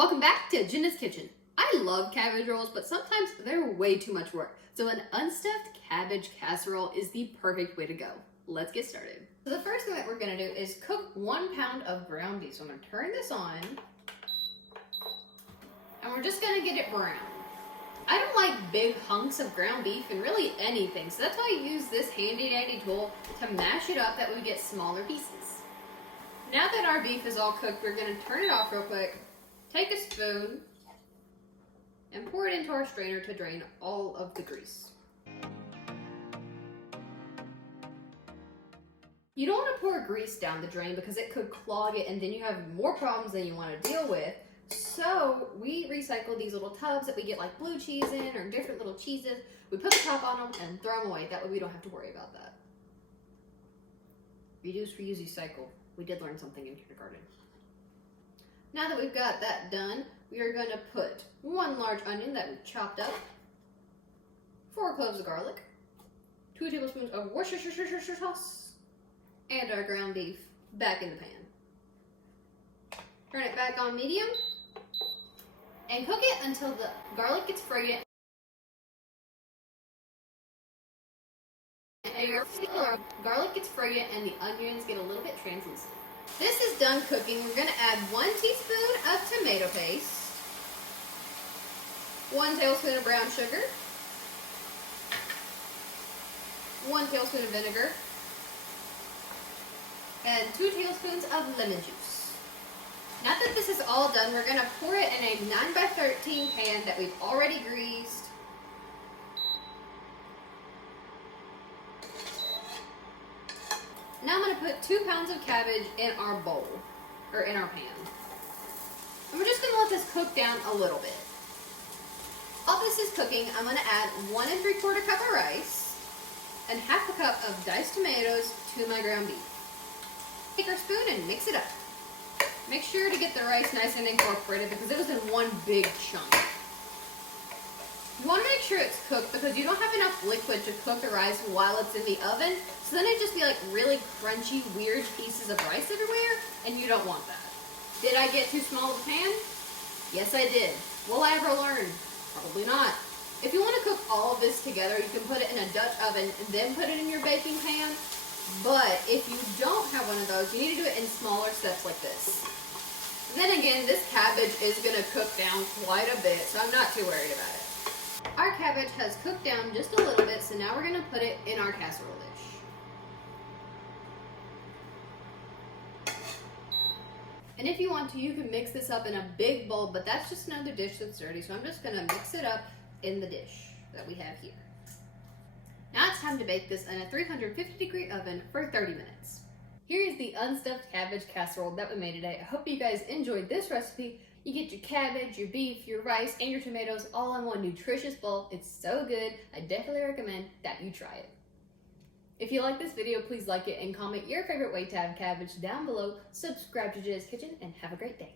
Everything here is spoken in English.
Welcome back to Jenna's Kitchen. I love cabbage rolls, but sometimes they're way too much work. So an unstuffed cabbage casserole is the perfect way to go. Let's get started. So the first thing that we're gonna do is cook 1 pound of ground beef. So I'm gonna turn this on, and we're just gonna get it brown. I don't like big hunks of ground beef and really anything, so that's why I use this handy dandy tool to mash it up that way we get smaller pieces. Now that our beef is all cooked, we're gonna turn it off real quick, take a spoon, and pour it into our strainer to drain all of the grease. You don't want to pour grease down the drain because it could clog it and then you have more problems than you want to deal with. So we recycle these little tubs that we get like blue cheese in or different little cheeses. We put the top on them and throw them away. That way we don't have to worry about that. Reduce, reuse, recycle. We did learn something in kindergarten. Now that we've got that done, we are going to put 1 large onion that we've chopped up, 4 cloves of garlic, 2 tablespoons of Worcestershire sauce, and our ground beef back in the pan. Turn it back on medium and cook it until the garlic gets fragrant and the onions get a little bit translucent. This is done cooking. We're going to add 1 teaspoon of tomato paste, 1 tablespoon of brown sugar, 1 tablespoon of vinegar, and 2 tablespoons of lemon juice. Now that this is all done, we're going to pour it in a 9x13 pan that we've already greased. Now I'm going to put 2 pounds of cabbage in our bowl, or in our pan. And we're just going to let this cook down a little bit. While this is cooking, I'm going to add 1 3/4 cup of rice and half a cup of diced tomatoes to my ground beef. Take our spoon and mix it up. Make sure to get the rice nice and incorporated because it was in one big chunk. You want to make sure it's cooked because you don't have enough liquid to cook the rice while it's in the oven. So then it'd just be like really crunchy, weird pieces of rice everywhere, and you don't want that. Did I get too small of a pan? Yes, I did. Will I ever learn? Probably not. If you want to cook all of this together, you can put it in a Dutch oven and then put it in your baking pan. But if you don't have one of those, you need to do it in smaller steps like this. Then again, this cabbage is going to cook down quite a bit, so I'm not too worried about it. Our cabbage has cooked down just a little bit, so now we're going to put it in our casserole dish. And if you want to, you can mix this up in a big bowl, but that's just another dish that's dirty, so I'm just going to mix it up in the dish that we have here. Now it's time to bake this in a 350-degree oven for 30 minutes. Here is the unstuffed cabbage casserole that we made today. I hope you guys enjoyed this recipe. You get your cabbage, your beef, your rice, and your tomatoes all in one nutritious bowl. It's so good. I definitely recommend that you try it. If you like this video, please like it and comment your favorite way to have cabbage down below. Subscribe to Jenna's Kitchen and have a great day.